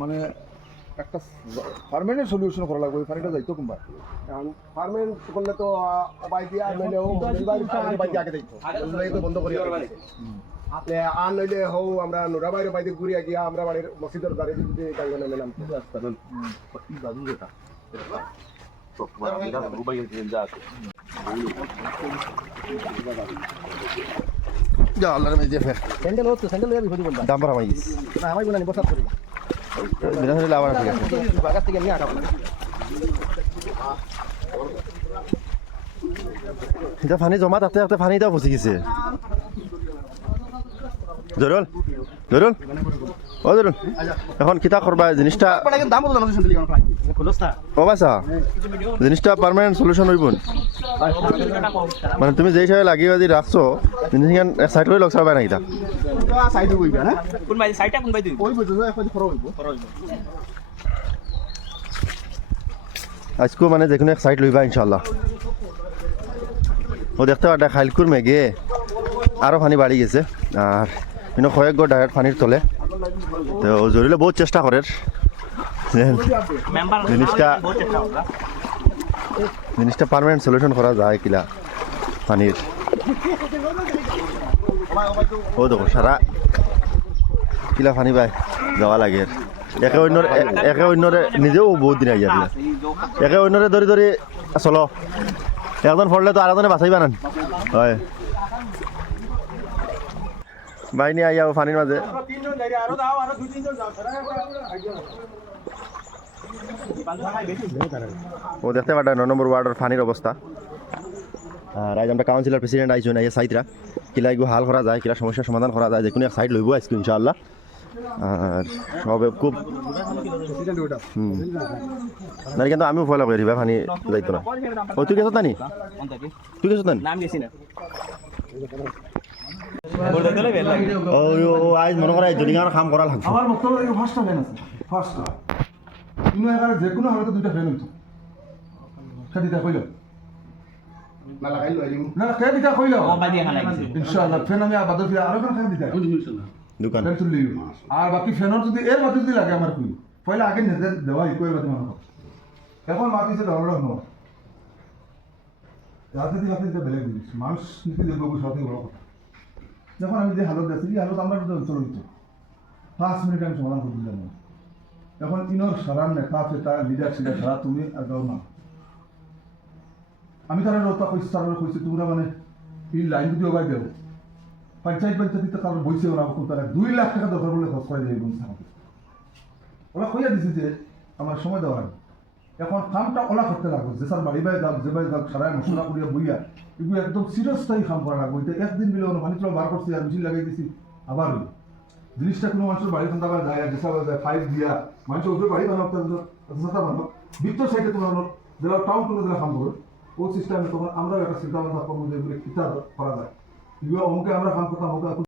মানে একটা permanent solution করা লাগবে, পানিটা যাইতো কোনবা কারণ পার্মানেন্ট করলে তো বাই দিয়া নইলে ও বাই দিয়া আগে যাইতো এই তো বন্ধ করি আপনি আর নইলে হও আমরা নোরা বাইরে বাইরে ঘুরিয়া গিয়া আমরা বাড়ির মসজিদের দ্বারে যদি গাঙ্গনে মেলাম যা আল্লাহর মেজে ফের স্যান্ডেল হচ্ছে স্যান্ডেল লইয়া বিপদ বলবা দাম বাড়াই গেছে না আমাই বলা নি বসাত করি বিনা হলে আবার ঠিক আছে বাগাস থেকে নিয়ে আটা এটা পানি জমা তাতে তাতে পানিটা পচি গেছে জরুল জরুল ও জরুল এখন কিতা করবা জিনিসটা দাম বলো না স্যান্ডেল কেন প্রাইস খুলছ না ও বাসা জিনিসটা পার্মানেন্ট সলিউশন হইব মানে তুমি যেই হিসাবে লাগিয়ে বাজি রাখছো জিনিসখান এক সাইড করে লগসাবা না কিতা সাইড হইবা না কোন ভাই সাইডটা কোন ভাই দিই ওই বুঝছো এখন ফরো হইব আজকেও মানে যে কোনো এক সাইড লইবা ইনশাল্লাহ ও দেখতে পাটা খাইলকুর মেঘে আরও পানি বাড়ি গেছে আর কিন্তু কয়েক গো ডাইরেক্ট পানির তলে তো জরুরি বহুত চেষ্টা করে মেম্বার জিনিসটা পার্মানেন্ট সলিউশন করা যায় কিলা পানির ও দেখো সারা কিলা পানি পায় যাওয়া লাগে একে অন্যরে নিজেও বহুত দিন আইয়া দিলা একে অন্যরে ধরে ধরে চলো একজন পড়লে তো আরেকজনে বাঁচাইবা না হয় বাইনি আইয়া পানির মাঝে ও দেখতে পাটা 9 নম্বর ওয়ার্ডের পানির অবস্থা আর আজ আমরা কাউন্সিলর প্রেসিডেন্ট আইসুন আইয়া সাইদরা কিলা এগুলো হাল করা যায় কিলা সমস্যার সমাধান করা যায় যে কোনো এক সাইড লইব আজকে ইনশাআল্লাহ আর সবে খুব না কিন্তু আমিও ভয় লাগে রিবা পানি যাইতো না ও তুই গেছত নানি তুই গেছত নানি নাম গেছি না ও আজ মনে করা জনি গাঁর কাম করা লাগবে আমার বক্তব্য ফার্স্টটা ফ্যান আছে ফার্স্টটা কিন্তু এখানে যে কোনো হালতে দুইটা ফ্যান হইতো সেটা কইল না লাগাইলো আইলিম না কে দিতা কইল ও ভাই দিয়ে খানা গেছে ইনশাআল্লাহ ফ্যান আমি আবাদ ফিরে আরো কোন ফ্যান দিতা দোকান ফ্যান তুলি আর বাকি ফ্যানের যদি এর মাটি যদি লাগে আমার কই পয়লা আগে নেতে দেওয়া ইকোই মাটি মানুষ এখন মাটিতে ধরলো ন রাতে দিতে বেলেগ জিনিস মানুষ নিতে দেখবো সাথে বড় কথা যখন আমি যে হালত দেখছি এই হালত আমরা চলে দিত 5 মিনিট আমি সমাধান করে দিলাম এখন ইনোর সারার নেতা ফেতা লিডার ছিল সারা তুমি আর গাও না আমি তারা রোতা কইছি তারা কইছি তোমরা মানে এই লাইন যদি ওগাই দেও পঞ্চায়েত কারণ বইছে ওরা তারা 2 লাখ টাকা দরকার বলে খরচ করে দেয় বলছে আমাকে ওরা কইয়া দিছে যে আমার সময় দেওয়া লাগে এখন কামটা ওলা করতে লাগবে যে স্যার বাড়ি বাই যাক যে বাই যাক সারায় মশলা করিয়া বইয়া এগুলো একদম চিরস্থায়ী কাম করা লাগবে এটা একদিন মিলে পানি তোলা বার করছি আর মেশিন লাগাই দিছি আবার জিনিসটা কোনো মানুষের বাড়ি খান্তা আবার যায় যেসব যায় 5 দিয়া মানুষের উপরে বাড়ি বানাও তার বানাও ভিতর সাইডে তোমার যারা টাউন কোনো যারা কাম করো ও সিস্টেমে তখন আমরা একটা চিন্তা ভাবনা করবো যে এগুলো কিতা করা যায় এগুলো অঙ্কে আমরা কাম করতাম